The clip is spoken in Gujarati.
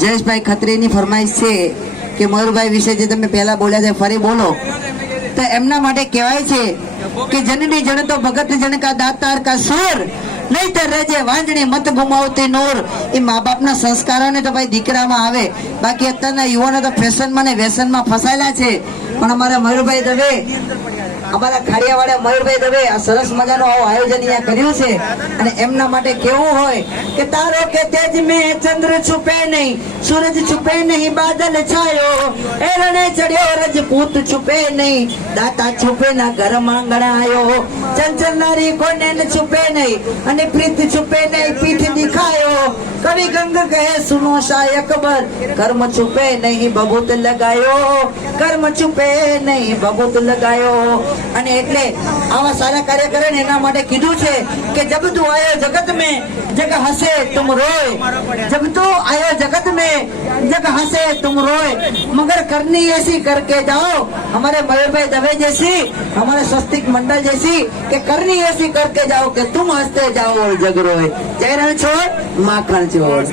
જયેશભાઈ ખત્રીની ફરમાઈશ છે કે મયુરભાઈ વિશે જે તમે પહેલા બોલ્યા છે ફરી બોલો. તો એમના માટે કહેવાય છે કે જનની જણ તો ભગત જણ કા દાતાર કા સુર નહીતર રજે વાંજણી મત ગુમાવતી નૂર. એ મા બાપના સંસ્કારોને તો ભાઈ દીકરામાં આવે. બાકી અત્યારના યુવાનો તો ફેશનમાં ને વ્યસનમાં ફસાયેલા છે. પણ અમારા મયુરભાઈ દવે, અમારા ખાડિયાવાળા મયુરભાઈ દવે આ સરસ મજાનું આવું આયોજન અહીંયા કર્યું છે. અને એમના માટે કેવું હોય કે તારો કે તેજ મેં ચંદ્ર છુપે નહીં, સૂરજ છુપે નહીં, બાદલ છાયો, એરણે ચડ્યો રજપૂત છુપે નહીં, દાતા છુપે ના ઘર માંગણાયો, ચંચલ નારી કોને ન છુપે નહીં, અને પ્રીત છુપે નહીં પીઠ દિખાયો. કવિ ગંગ કહે સુનો શાહ અકબર, કર્મ છુપે નહીં બબૂત લગાયો, કર્મ છુપે નહીં બબૂત લગાયો. અને એટલે આવા સારા કાર્ય કરે ને એના માટે કીધું છે કે જબ તું આયો જગત में जग हंसे तुम रोए, जब तो आयो जगत में जग हंसे तुम रोए, मगर करनी ऐसी करके जाओ हमारे मयूरभाई दवे जैसी, हमारे स्वस्तिक मंडल जैसी, कि करनी ऐसी करके जाओ कि तुम हंसते जाओ और जग रोए. जय रण छोड़ माखन छोड़.